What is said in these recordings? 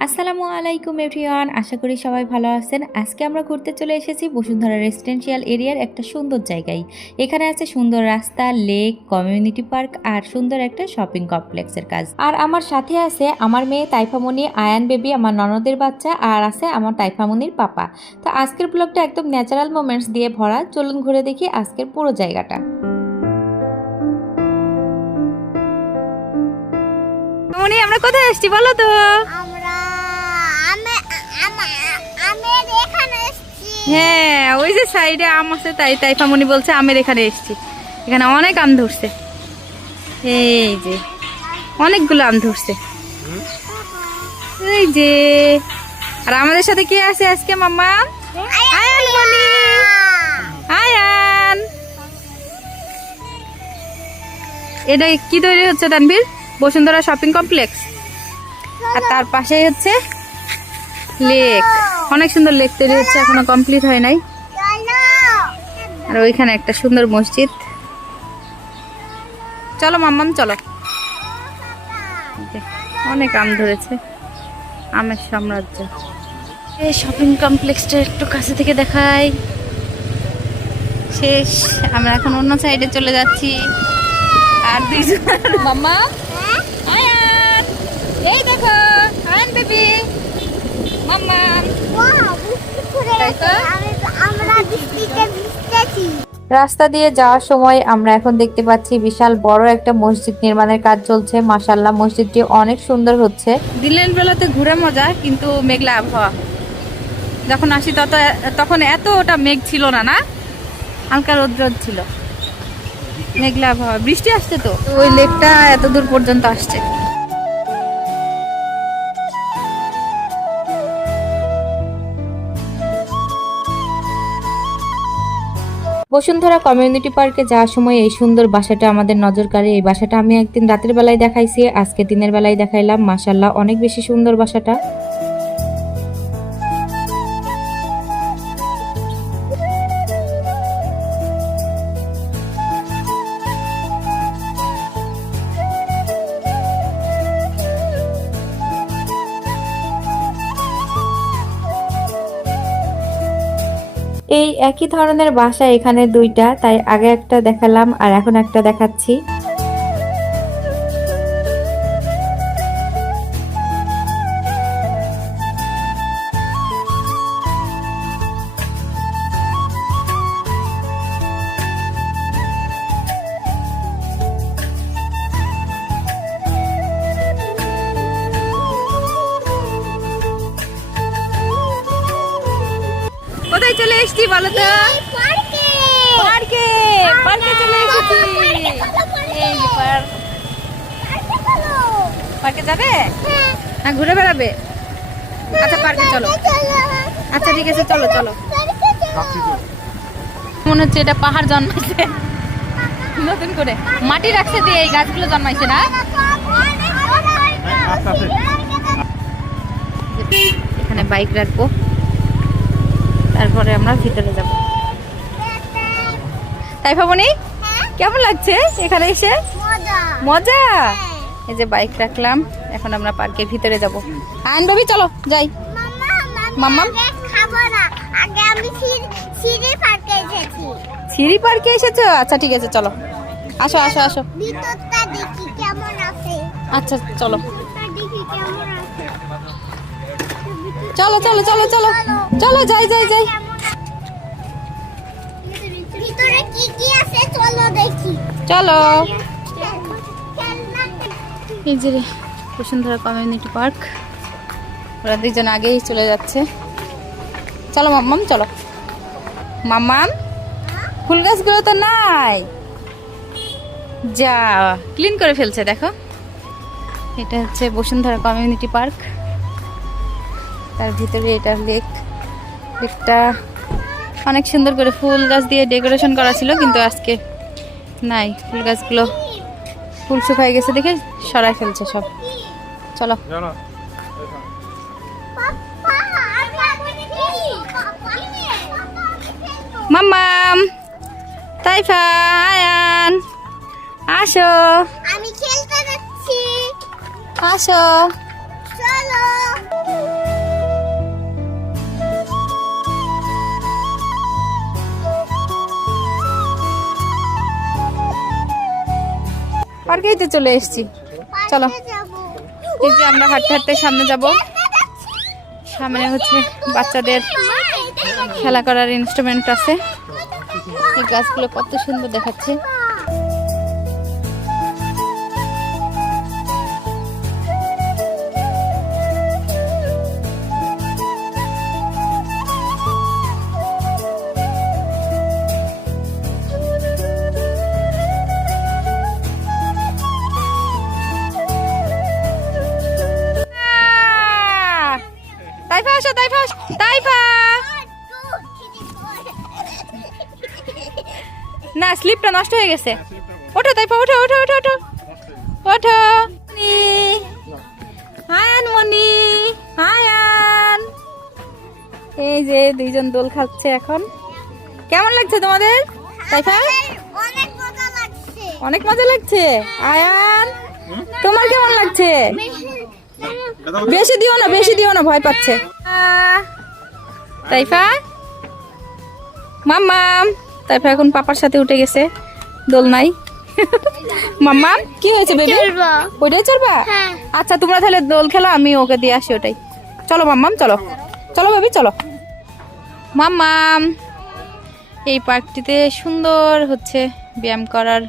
আসসালামু আলাইকুম এভরিওয়ান, আশা করি সবাই ভালো আছেন। আজকে আমরা ঘুরতে চলে এসেছি বসুন্ধরা রেসিডেন্সিয়াল এরিয়ার একটা সুন্দর জায়গায়। এখানে আছে সুন্দর রাস্তা, লেক, কমিউনিটি পার্ক আর সুন্দর একটা শপিং কমপ্লেক্সের কাজ। আর আমার সাথে আছে আমার মেয়ে তাইফামণি, আয়ান বেবি, আমার ননদের বাচ্চা, আর আছে আমার তাইফামণির পাপা। তো আজকের ব্লগটা একদম ন্যাচারাল মোমেন্টস দিয়ে ভরা। চলুন ঘুরে দেখি আজকের পুরো জায়গাটা। মনি, আমরা কোথায় আসছি বলো তো? হ্যাঁ, ওই যে সাইডে আম আছে, তাই তাইফামণি বলছে আমের এখানে এসেছি। এখানে অনেক আম ধরছে, এই যে অনেকগুলো আম ধরছে, এই যে। আর আমাদের সাথে কে আছে আজকে? মাম্মা, আয়ান, মনি, আয়ান। এটা কি তৈরি হচ্ছে তানভীর? Bashundhara shopping complex. আর তার পাশেই হচ্ছে লেক, অনেক সুন্দর লেক তৈরি হচ্ছে, এখনো কমপ্লিট হয় নাই। আর ওইখানে একটা সুন্দর মসজিদ। চলো মাম্মাম, চলো। অনেক আম ধরেছে, আমের সাম্রাজ্য। এই শপিং কমপ্লেক্সটা একটু কাছে থেকে দেখাই। শেষ, আমরা এখন অন্য সাইডে চলে যাচ্ছি। আর দুইজন মাম্মা, আয়ান, এই দেখো আয়ান বেবি, মাম্মা। রাস্তা দিয়ে যাওয়ার সময় আমরা এখন দেখতে পাচ্ছি বিশাল বড় একটা মসজিদ নির্মাণের কাজ চলছে। মাশাআল্লাহ, মসজিদটি অনেক সুন্দর হচ্ছে। দিনের বেলাতে ঘুরে মজা, কিন্তু মেঘলা আবহাওয়া। যখন আসি তখন এতটা মেঘ ছিল না, না হালকা রোদ ছিল, মেঘলা আবহাওয়া। বৃষ্টি আসছে তো ওই লেকটা এত দূর পর্যন্ত আসছে। বসুন্ধরা কমিউনিটি পার্কে যাওয়ার সময় এই সুন্দর বাসাটা আমাদের নজর কাড়ে। এই বাসাটা আমি একদিন রাতের বেলায় দেখাইছি, আজকে দিনের বেলায় দেখাইলাম। মাশাআল্লাহ, অনেক বেশি সুন্দর বাসাটা। এই একই ধরনের বাসা এখানে দুইটা, তাই আগে একটা দেখালাম আর এখন একটা দেখাচ্ছি। কোথায় চলে এসেছি বলো তো? পার্কে চলে এসেছি। এই পার্কে যাবে না, ঘুরে বেড়াবে? আচ্ছা পার্কে চলো। আচ্ছা ঠিক আছে, চলো চলো। মনে হচ্ছে এটা পাহাড় জন্মাইছে নতুন করে, মাটি রাখছে দিয়ে এই গাছগুলো জন্মাইছে না? এখানে বাইক রাখবো, তারপরে আমরা ভিতরে যাব। তাইফামণি, কেমন লাগছে এখানে এসে? মজা। এই যে বাইক রাখলাম, এখন আমরা পার্কের ভিতরে যাব। আয়ন বেবি, চলো যাই। মাম্মা, সিঁড়ি পার্কে এসেছো? আচ্ছা ঠিক আছে, চলো আসো আসো আসো। আচ্ছা চলো চলো চলো চলো চলো চলো, যাই যাই যাই। চলো। এই যে বসুন্ধরা কমিউনিটি পার্ক, ওরা দুইজন আগেই চলে যাচ্ছে। চলো মাম্মাম, চলো। মাম্মাম, ফুল গাছগুলো তো নাই, যা ক্লিন করে ফেলছে দেখো। এটা হচ্ছে বসুন্ধরা কমিউনিটি পার্ক, তার ভিতরে এটা লেক। লেকটা অনেক সুন্দর করে ফুল গাছ দিয়ে ডেকোরেশন করা ছিল, কিন্তু আজকে নাই। ফুল গাছগুলো ফুল শুকায় গেছে দেখে সরাই ফেলছে সব। চলো। মাম্মাম, তাইফা, আয়ান, আসো। আমি খেলতে যাচ্ছি, আসো। চলো। পার্কেই তো চলে এসেছি। চলো, এই যে আমরা হাঁটতে হাঁটতে সামনে যাব। সামনে হচ্ছে বাচ্চাদের খেলা করার ইনস্ট্রুমেন্ট আছে। এই গাছগুলো কত সুন্দর দেখাচ্ছে। তাইফা আসো, তাইফা আসো, তাইফা না, স্লিপটা নষ্ট হয়ে গেছে। ওঠো তাইফা, ওঠো ওঠো ওঠো ওঠো ওঠো। হায়ান মনি, হায়ান। এই যে দুইজন দোল খাচ্ছে এখন। কেমন লাগছে তোমাদের তাইফা? অনেক মজা লাগছে। আয়ান, তোমার কেমন লাগছে? বেশি দিও না, বেশি দিও না, ভয় পাচ্ছে। তাইফা, মাম্মাম। তাইফা এখন পাপার সাথে উঠে গেছে, দোল নাই। মাম্মাম কি হয়েছে বেবি? ওইটাই চড়বা? আচ্ছা তোমরা তাহলে দোল খেলো, আমি ওকে দিয়ে আসি ওটাই। চলো মাম্মাম, চলো চলো বেবি, চলো। মাম্মাম, এই পার্কটিতে সুন্দর হচ্ছে ব্যায়াম করার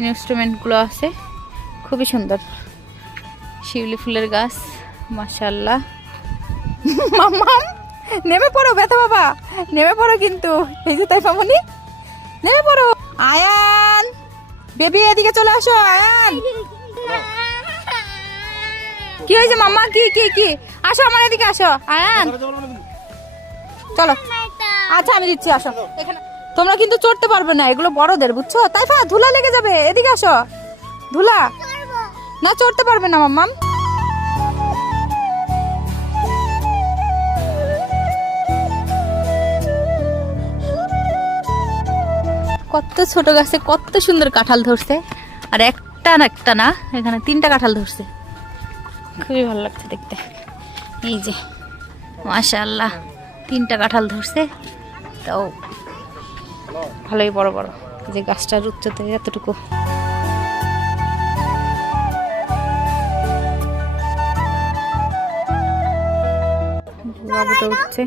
ইনস্ট্রুমেন্টগুলো আছে, খুবই সুন্দর। শিউলি ফুলের গাছ, মাশাআল্লাহ। মাম্মাম নেমে পড়ো, ব্যথা বাবা, নেমে পড়ো কিন্তু। এই যে তাইফা মনি, নেমে পড়ো। আয়ান বেবি এদিকে চলে আসো। আয়ান কি হয়েছে মাম্মা? কি কি কি? আসো আমার এদিকে আসো। আয়ান চলো। আচ্ছা আমি দিচ্ছি, আসো এখানে। তোমরা কিন্তু চড়তে পারবে না, এগুলো বড়দের, বুঝছো? তাইফা ধুলা লেগে যাবে, এদিকে আসো। ধুলা না, চড়তে পারবে না মাম্মাম। কত ছোট গাছে কত সুন্দর কাঁঠাল ধরছে, আর একটা না একটা না, এখানে 3টা কাঁঠাল ধরছে। খুবই ভালো লাগছে দেখতে। এই যে মাশাআল্লাহ 3টা কাঁঠাল ধরছে, তাও ভালোই বড় বড়। এই যে গাছটার উচ্চতা এতটুকু। বাবুটা উঠছে।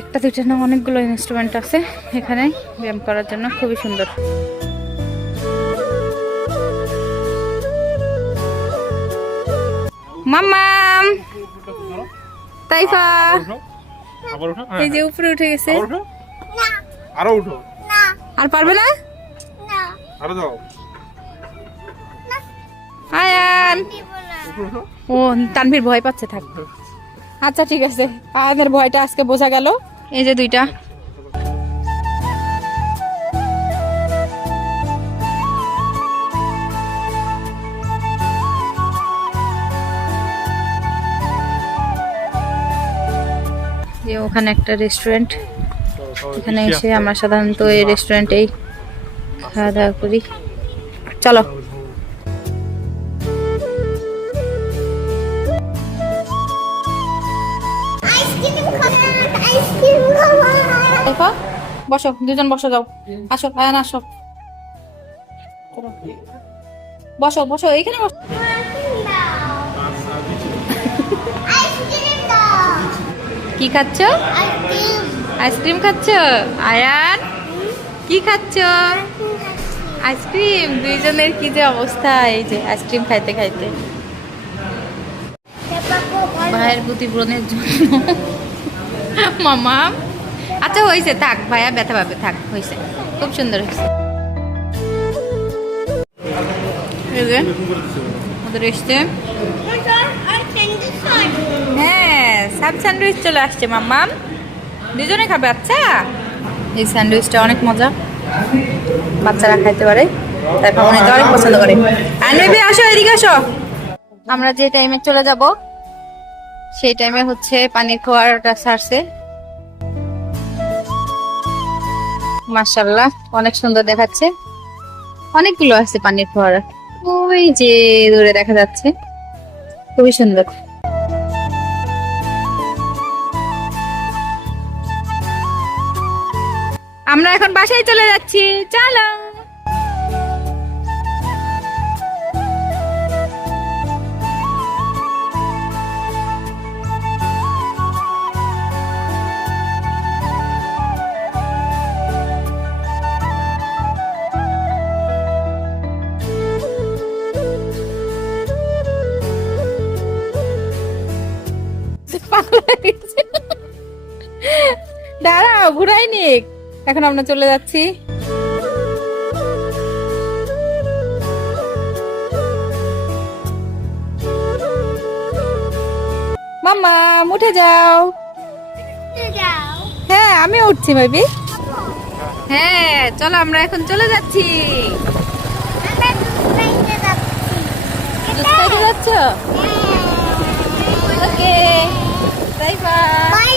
একটা দুইটা না, অনেকগুলো ইনস্ট্রুমেন্ট আছে এখানে ব্যায়াম করার জন্য, খুবই সুন্দর। মাম্মাম, তাইফা এই যে উপরে উঠে গেছে। আর পারবে না? আয়ান, ও তানভীর ভয় পাচ্ছে, থাক। আচ্ছা ঠিক আছে, আয়ানের ভয়টা আজকে বোঝা গেল। এই যে 2টা। যে ওখানে একটা রেস্টুরেন্ট, এখানে এসে আমরা সাধারণত এই রেস্টুরেন্টেই খাওয়া দাওয়া করি। চলো। বসো, দুজন বসো, যাও। আসো আয়ান, আসো, বসো বসো, এইখানে বসো। কি খাচ্ছ? আইসক্রিম খাচ্ছ? আয়ান কি খাচ্ছ? আইসক্রিম। দুইজনের কি যে অবস্থা, এই যে আইসক্রিম খাইতে খাইতে। ভাইয়ের প্রতি ব্রণের জন্য মামা। আচ্ছা হয়েছে, থাক, ভাইয়া ব্যথা পাবে, থাক, হয়েছে, খুব সুন্দর হয়েছে। ওদের এসছে, হ্যাঁ সাব স্যান্ডউইচ চলে আসছে মাম্মাম, দুজনে খাবে। আচ্ছা এই স্যান্ডউইচটা অনেক মজা, বাচ্চারা খাইতে পারে, তারপর অনেক অনেক পছন্দ করে। আর নেবে, আসো এদিকে আসো। আমরা যে টাইমে চলে যাব সেই টাইমে হচ্ছে পানির ফোয়ারাটা ছাড়ছে। মাশাআল্লাহ অনেক সুন্দর দেখাচ্ছে, অনেকগুলো আছে পানির ফোয়ারা, ওই যে দূরে দেখা যাচ্ছে, খুবই সুন্দর। আমরা এখন বাসায় চলে যাচ্ছি, চলো। দাঁড়াও, ঘুরাই নিক। এখন আমরা চলে যাচ্ছি। মাম্মা উঠে যাও। হ্যাঁ, আমি উঠছি বেবি। হ্যাঁ চলো, আমরা এখন চলে যাচ্ছি। দুধ খাইতে যাচ্ছ? ওকে, বাই বাই।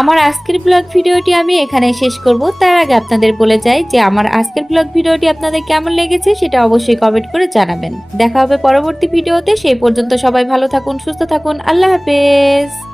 আমার আজকের ব্লগ ভিডিওটি আমি এখানে শেষ করব। তার আগে আপনাদের বলে যাই যে আমার আজকের ব্লগ ভিডিওটি আপনাদের কেমন লেগেছে সেটা অবশ্যই কমেন্ট করে জানাবেন। দেখা হবে পরবর্তী ভিডিওতে। সেই পর্যন্ত সবাই ভালো থাকুন, সুস্থ থাকুন। আল্লাহ হাফেজ।